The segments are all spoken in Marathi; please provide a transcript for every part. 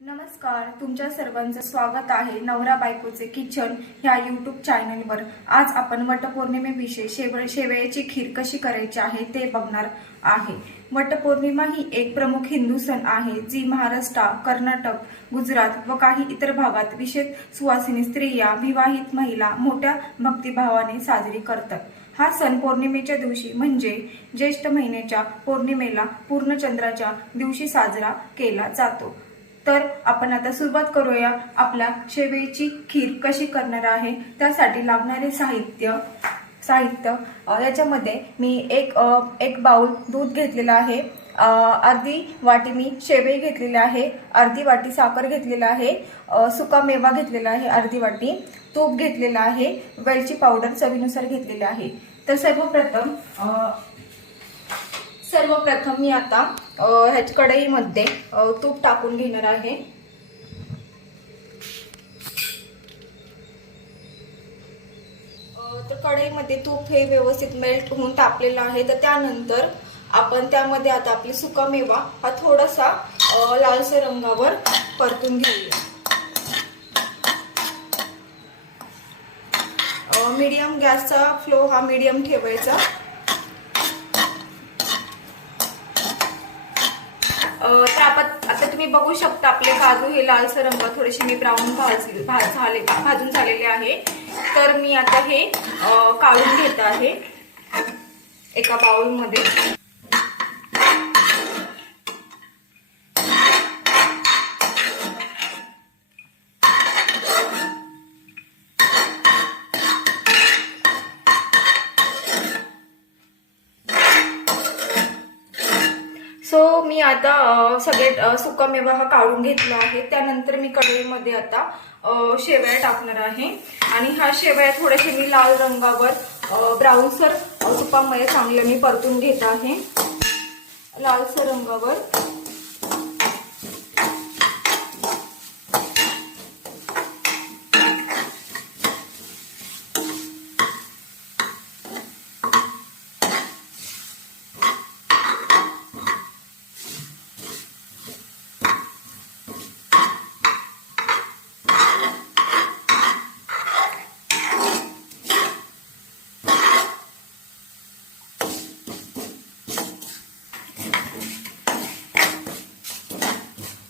नमस्कार तुमच्या सर्वांचं स्वागत आहे नवरा बायकोचे किचन ह्या युट्यूब चॅनलवर आज आपण वटपौर्णिमेविषयी शेव शेवयाची खीर कशी करायची आहे ते बघणार आहे. वटपौर्णिमा ही एक प्रमुख हिंदू सण आहे जी महाराष्ट्र कर्नाटक गुजरात व काही इतर भागात विशेष सुवासिनी स्त्रिया विवाहित महिला मोठ्या भक्तिभावाने साजरी करतात. हा सण पौर्णिमेच्या दिवशी म्हणजे ज्येष्ठ महिन्याच्या पौर्णिमेला पूर्णचंद्राच्या दिवशी साजरा केला जातो. तर आपण आता सुरुवात करूया आपल्या शेवेची खीर कशी करणार आहे त्यासाठी लागणारे साहित्य साहित्य. याच्यामध्ये मी एक एक बाउल दूध घेतलेलं आहे. अर्धी वाटी मी शेवे घेतलेले आहे अर्धी वाटी साखर घेतलेला आहे सुका मेवा घेतलेला आहे अर्धी वाटी तूप घेतलेला आहे वेलची पावडर चवीनुसार घेतलेली आहे. तर सर्वप्रथम सर्वप्रथम मी आता अ, ह्याच कढईमध्ये तूप टाकून घेणार आहे. तर कढईमध्ये तूप हे व्यवस्थित मेल्ट होऊन तापलेलं आहे. तर त्यानंतर आपण त्यामध्ये आता आपली सुका मेवा हा थोडासा लालसर रंगावर परतून घेऊया. मीडियम गॅसचा फ्लो हा मीडियम ठेवायचा. तर आपण आता तुम्ही बघू शकता आपले काजू हे लालसर रंग थोडेसे मी ब्राऊन भाजले भाज झाले भाजून झालेले आहे. तर मी आता हे काढून घेत आहे एका बाउलमध्ये सो मी आता सगळे सुकामेवा सुका मेवा हा काढून घेतला आहे. त्यानंतर मी कढईमध्ये आता शेवया टाकणार आहे. आणि ह्या शेवया थोड्याशा मी लाल रंगावर ब्राऊनसर अ, तुपामध्ये चांगलं मी परतून घेत आहे. लालसर रंगावर.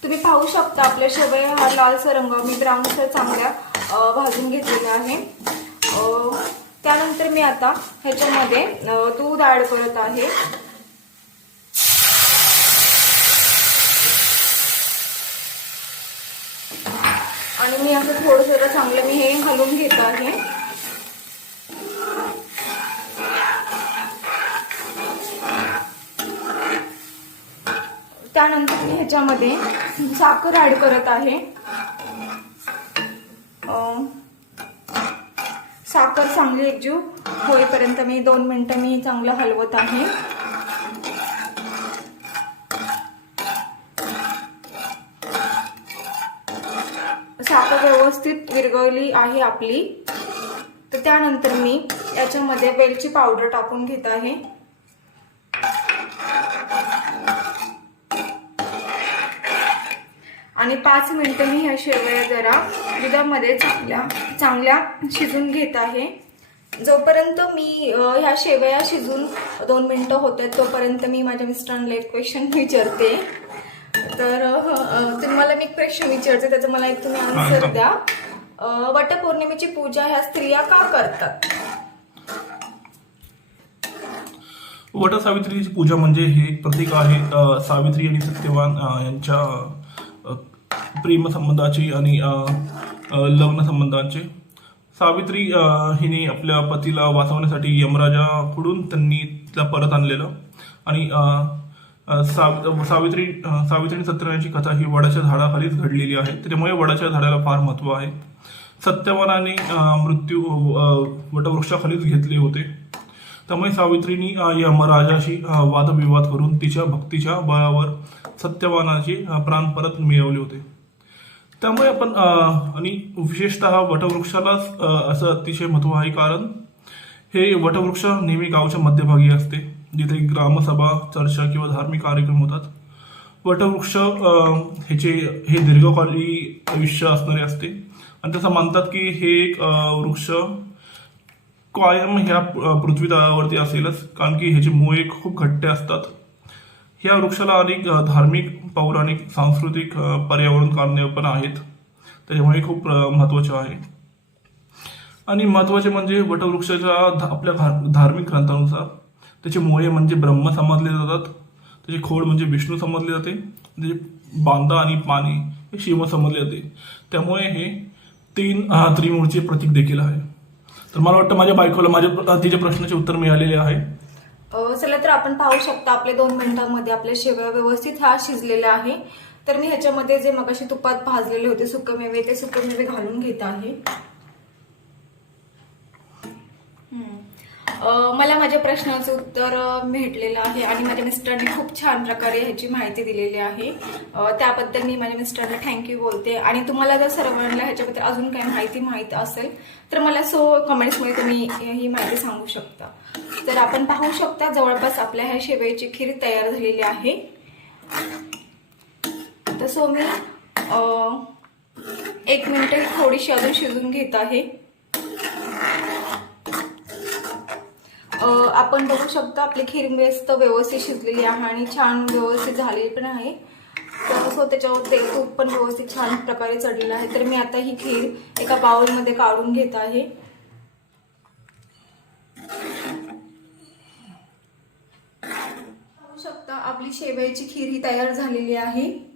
तुम्ही पाहू शकता आपल्या शेवया हा लालसर रंग मी ब्राऊनसर चांगल्या भाजून घेतलेला आहे त्यानंतर मी आता ह्याच्यामध्ये दूध ऍड करत आहे. आणि मी असं थोडंसं चांगलं मी हे हलवून घेत आहे. त्यानंतर मी ह्याच्यामध्ये साखर ॲड करत आहे. साखर चांगली एकजीव होईपर्यंत मी दोन मिनटं मी चांगलं हलवत आहे. साखर व्यवस्थित विरगळली आहे आपली. तर त्यानंतर मी याच्यामध्ये वेलची पावडर टाकून घेत आहे. आणि पाच मिनिटं मी ह्या शेवया जरा दुधामध्ये चांगल्या चांगल्या शिजून घेत आहे. जोपर्यंत मी ह्या शेवया शिजून दोन मिनिटं होत आहेत तोपर्यंत मी माझ्या मिस्टरांना एक क्वेश्चन विचारते. तर अ, अ, तुम्ही मला मी एक प्रश्न विचारते त्याचं मला एक तुम्ही आन्सर द्या. वटपौर्णिमेची पूजा ह्या स्त्रिया का करतात? वटसावित्रीची पूजा म्हणजे हे एक प्रतीक आहे. सावित्री आणि सत्यवान यांच्या प्रेमसंबंधाचे आणि लग्न संबंधांचे. सावित्री हिने आपल्या पतीला वाचवण्यासाठी यमराजाकडून त्यांनी तिला परत आणलेलं. आणि सावि साव सावित्री सावित्री सत्यनारायणची कथा ही वडाच्या झाडाखालीच घडलेली आहे. त्याच्यामुळे वडाच्या झाडाला फार महत्त्व आहे. सत्यवानाने मृत्यू वटवृक्षाखालीच घेतले होते. त्यामुळे सावित्रीनी यमराजाशी वादविवाद करून तिच्या भक्तीच्या बळावर सत्यवानाचे प्राण परत मिळवले होते. त्यामुळे आपण आणि विशेषतः वटवृक्षालाच असं अतिशय महत्त्व आहे कारण हे वटवृक्ष नेहमी गावच्या मध्यभागी असते जिथे ग्रामसभा चर्चा किंवा धार्मिक कार्यक्रम होतात. वटवृक्ष ह्याचे हे दीर्घकाली आयुष्य असणारे असते. आणि तसं मानतात की हे एक वृक्ष कायम ह्या पृथ्वीतळावरती असेलच कारण की ह्याचे मुळे खूप घट्टे असतात. ह्या वृक्षाला अनेक धार्मिक पौराणिक सांस्कृतिक पर्यावरण कारणे पण आहेत. त्याच्यामुळे खूप अं, महत्त्वाचे आहे. आणि महत्त्वाचे म्हणजे वटवृक्षाच्या धा- आपल्या धार्मिक ग्रंथानुसार त्याचे मुळे म्हणजे ब्रह्म समजले जातात. त्याचे खोड म्हणजे विष्णू समजले जाते. त्याचे बांधा आणि पाणी हे शिव समजले जाते. त्यामुळे हे तीन त्रिमूळचे प्रतीक देखील आहे. तर मला वाटतं माझ्या बायकोला माझ्या तिच्या प्रश्नाचे उत्तर मिळालेले आहे. चला तर आपण पाहू शकता आपल्या दोन मिनिटांमध्ये आपल्या शेवया व्यवस्थित ह्या शिजलेल्या आहे. तर मी ह्याच्यामध्ये जे मगाशी तुपात भाजलेले होते सुकमेवे ते सुकमेवे घालून घेत आहे. मला माझ्या प्रश्नाचं उत्तर भेटलेलं आहे आणि माझ्या मिस्टरने खूप छान प्रकारे ह्याची माहिती दिलेली आहे. त्याबद्दल मी माझ्या मिस्टरला थँक्यू बोलते. आणि तुम्हाला जर सर्वांना ह्याच्याबद्दल अजून काही माहिती माहीत असेल तर मला सो कमेंट्समध्ये तुम्ही ही माहिती सांगू शकता. तर आपण पाहू शकता जवळपास आपल्या ह्या शेवयाची खीर तयार झालेली आहे. तर सो मी एक मिनिट थोडीशी अजून शिजून घेत आहे. आपण बघू शकतो आपली खीर मस्त व्यवस्थित शिजलेली आहे आणि छान व्यवस्थित झालेली पण आहे. तर सो त्याच्यावर ते तूप पण व्यवस्थित छान प्रकारे चढलेलं आहे. तर मी आता ही खीर एका बाउलमध्ये काढून घेत आहे. शकता आपली शेवयाची खीर ही तयार झालेली आहे.